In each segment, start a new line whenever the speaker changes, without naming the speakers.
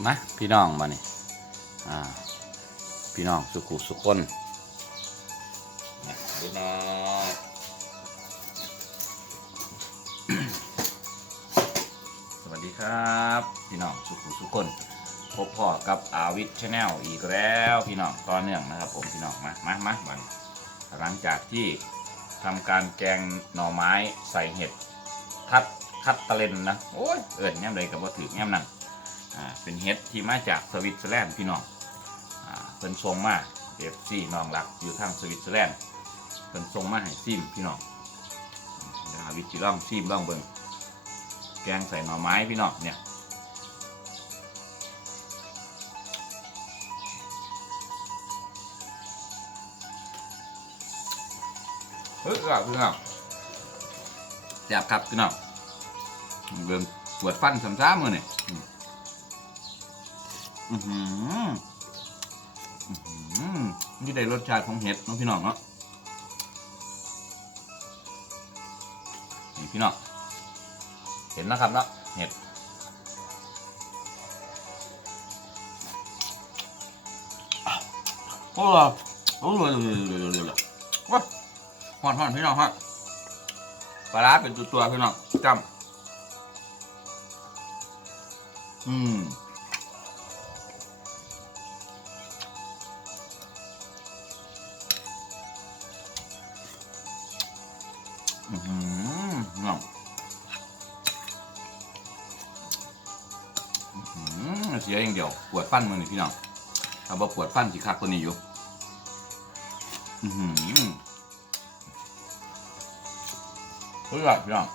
นไหมพี่น้องมานี่อ่าพี่น้องสุขุสุขคนนะพี่น้องสวัสดีครับ พี่น้องสุขุสุขคนพบพ่อกับอาวิทชาแนลอีกแล้วพี่น้องต่อเนื่องนะครับ ผมพี่น้องมามามาบันหลังจากที่ทำการแกงหน่อไม้ใส่เห็ดคัดคัดตะเลนนะโอ้ยเอิญแง่มเลยกับว่าถือแง่มนั่น อ่าเป็นเห็ดที่มาจากสวิตเซอร์แลนด์พี่น้องอ่าเป็นทรงมาเอฟซีน้องรักอยู่ทางสวิตเซอร์แลนด์เป็นทรงมาให้ซิมพี่น้องเดี๋ยวอาวิจิล่องซิมล่องเบิงแกงใส่หน่อไม้พี่น้องเนี่ยเฮ้ยครับพี่น้องแซ่บครับพี่น้องเบิ่งปวดฟันซ้ำๆมือเนี่ย อือหือนี่ได้รสชาติของเห็ดเนาะพี่น้องเนาะนี่พี่น้องเห็นนะครับเนาะเห็ดโอ้โหโอ้โหว้าหอนหอนพี่น้องฮะปลาร้าเป็นตัวตัวพี่น้องจำอืม อือหือพี่น้องอืมเสียอย่างเดียว ปวดฟันมือนี่พี่น้องถ้าบ่ปวดฟันสิคักตัวนี้อยู่ อือหือเฮ้ยว่ะพี่น้อง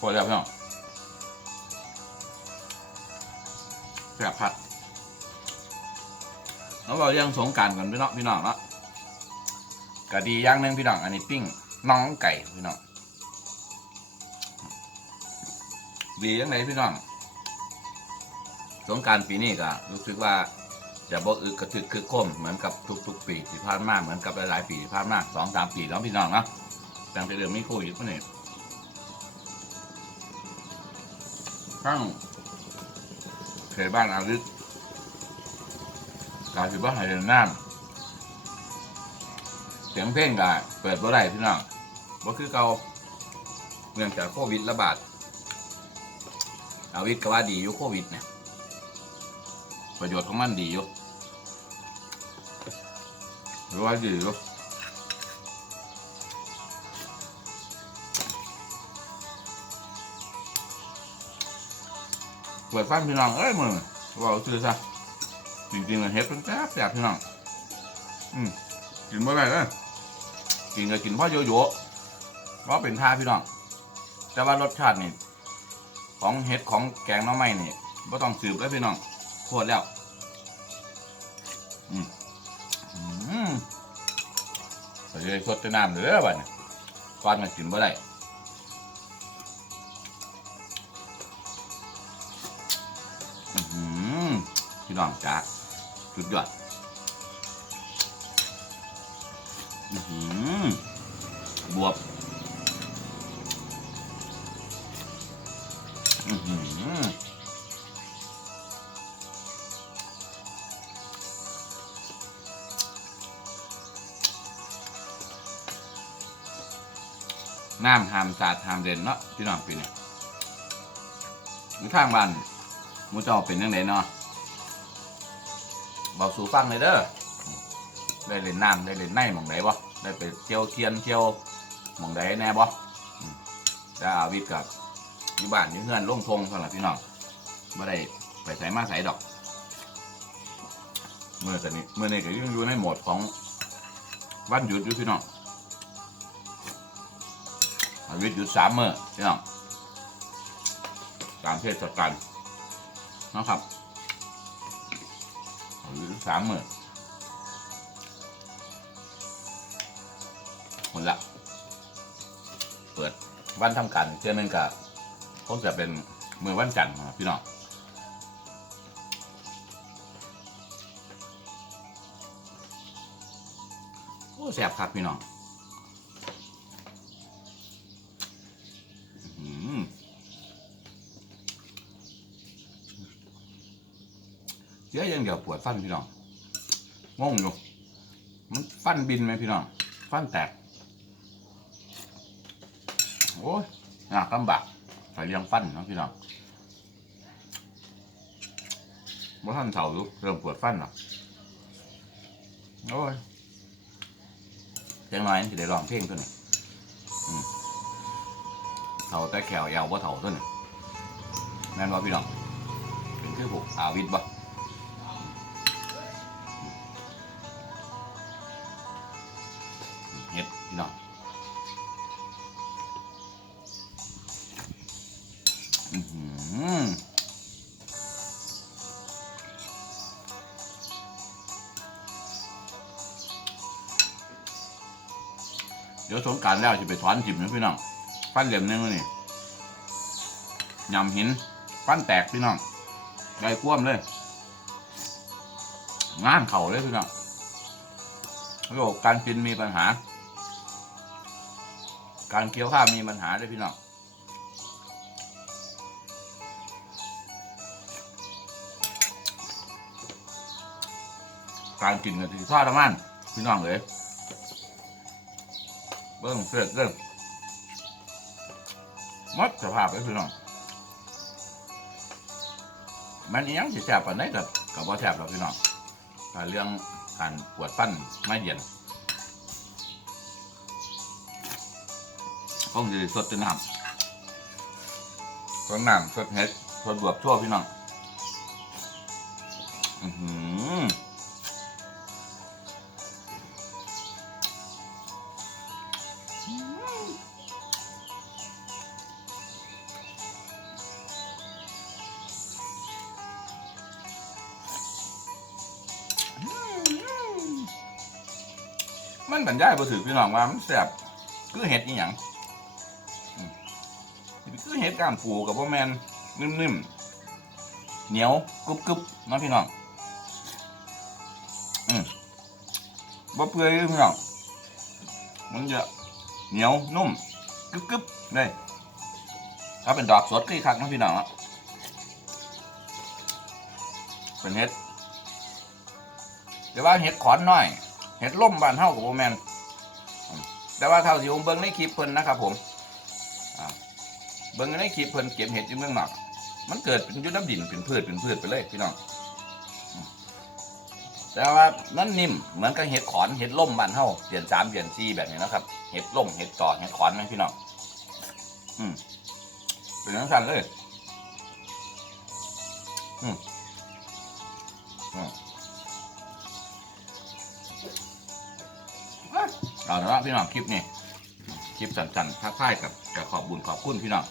ปวดแล้วพี่น้องแซ่บพัดแล้วเราเรื่องสงการกันพี่น้องพี่น้องเนาะก็ดีอย่างหนึงพี่น้องอันนี้ปิ้ง น้องไก่พี่น้องดียังไงพี่น้องสงการปีนี้ก็รู้สึกว่าจะบ่อึกระทึกคือคมเหมือนกับทุกๆ ปีที่ผ่านมาเหมือนกับหลายๆปีที่ผ่านมาสองสามปีแล้วพี่น้องเนาะตั้งแต่เรื่องมีโควิดพวกนี้ทั้งเขตบ้านอาริสการถือว่าหายน้ำเสียงเพลงก็เปิดบ่ได้พี่น้อง บ่คือเก่าเนื่องจากโควิดระบาดอาวิทย์ก็ว่าดีอยู่โควิดเนี่ยประโยชน์ของมันดีอยู่หรือว่าดีอยู่เปิดฟันพี่น้องเอ้ยมึงว่าซื้อซะจริงๆเลยเฮ็ดเป็นแซ่บแซ่บพี่น้องอืมกินเมื่อไรเลยกินก็กินเพ่อโยโย่ เพราะเป็นท่าพี่น้อง แต่ว่ารสชาตินี่ของเฮ็ดของแกงน้อไม้นี่ไม่ต้องสืบเลยพี่น้องโคตรแล้ว อืมอืมไปเลยสดแต่น้ำเหลือบ่เนี่ยก้อนก็กินบ่ได้อือหือพี่น้องจ้าสุดยอดอือหือบวบ น้ำหามสาดหามเด่นเนาะพี่น้องปีนี้อยู่ทางบ้านมูเจ้าเป็นยังไงเนาะบอกสู่ฟังเลยเด้อได้เล่นน้ำได้เล่นในหมองไหนบ่ได้ไปเที่ยวเทียนเที่ยวหมองไหนแน่บ่อืมแต่อาวิทย์กับ อยู่บ้านอยู่เงื่อนลงทงสำหรับพี่น้องไม่ได้ไปใส่มาใส่ดอก เมื่อแต่นี้เมื่อนี้ก็ยังอยู่ในโหมดของวันหยุดอยู่พี่น้องอายุหยุดสามเมื้อพี่น้องตามเทศกาลนะครับหยุดสามเมื้อหมดละ เปิดวันทำการเชื่อนึงกับ คงจะเป็นมือวันจันทร์ครับพี่น้องโอ้แสบครับพี่น้องเยอะย่างเดียวปวดฟันพี่น้องงงอยู่มันฟันบินไหมพี่น้องฟันแตก โอ้ยยากลำบาก ใส่เลี้ยงฟันเนาะพี่น้องบ่ท่านเฒ่าลุกเริ่มปวดฟันหรอโอ้ยจังไรนี่สิได้ลองเพลงตัวนี้เฒ่าแต่แขวยาวบ่เฒ่าตัวนี้แม่นบ่พี่น้องเป็นคือพวกอาวิทย์บ่ เดี๋ยวสงการแล้วจะไปถอนจิบนะพี่น้องฟันเหลี่ยมนึงวะนี่ยำหินฟันแตกพี่น้องได้คว่ำเลยงานเข่าเลยพี่น้องโรคการกินมีปัญหา การเคี้ยวข้าวมีปัญหาด้วยพี่น้อง การกินกับที่ทอดน้ำมันพี่น้องเลยเบิ้งเสร็จเริ่มหมดสภาพเลยพี่น้องมันยังจะแสบปานไหนกับกับว่าแสบหรอกพี่น้องแต่เรื่องการปวดฟันไม่เย็นคงจะได้สดจนน้ำสดน้ำสดเห็ดสดบวบชั่วพี่น้อง อือหือ มันบรรยายบ่ถือพี่น้องว่ามันแสบคือเห็ดอีหยังคือเห็ดกามปูกับพ่อแมนนิ่มๆเหนียวกรุบกรุบๆนะพี่น้องอืมบ่เปื่อยพี่น้องมันจะเหนียวนุ่มกรุบกรุบๆเลยถ้าเป็นดอกสดคือคักนะพี่น้องเนาะเป็นเห็ดเดี๋ยวว่าเห็ดขอนน้อย เห็ดล่มบานเท่ากับโบแมนแต่ว่าเท่าที่ผมเบิ้งในคลิปเพิ่นนะครับผมเบิ้งในคลิปเพิ่นเก็บเห็ดอยู่เมืองนอกมันเกิดเป็นยุน้ำดินเป็นพืชเป็นพืชไปเลยพี่น้องแต่ว่านั่นนิ่มเหมือนกับเห็ดขอนเห็ดล่มบานเท่าเดือนสามเดือนสี่แบบนี้นะครับ เห็ดล่มเห็ดต่อเห็ดขอนนะพี่น้องอืมเป็นทั้งสันเลย อืมอืม เอาละพี่น้องคลิปนี้คลิปสั้นๆทักทายกับกับขอบบุญขอบคุณพี่น้อง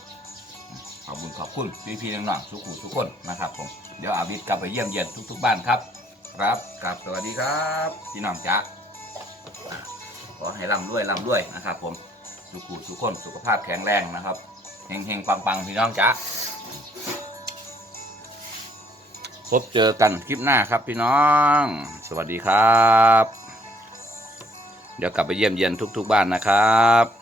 ขอบบุญขอบคุณพี่พี่ๆน้องๆทุกผู้ทุกคนนะครับผมเดี๋ยวอาบิดกลับไปเยี่ยมเยียนทุก ๆ บ้านครับ ครับกับสวัสดีครับพี่น้องจ๊ะขอให้ร่ำรวยร่ำรวยนะครับ ผมทุกผู้ทุกคนสุขภาพแข็งแรงนะครับเฮงเฮงๆปังพี่น้องจ๊ะพบเจอกันคลิปหน้าครับพี่น้อง สวัสดีครับ เดี๋ยวกลับไปเยี่ยมเยียนทุก ๆ บ้านนะครับ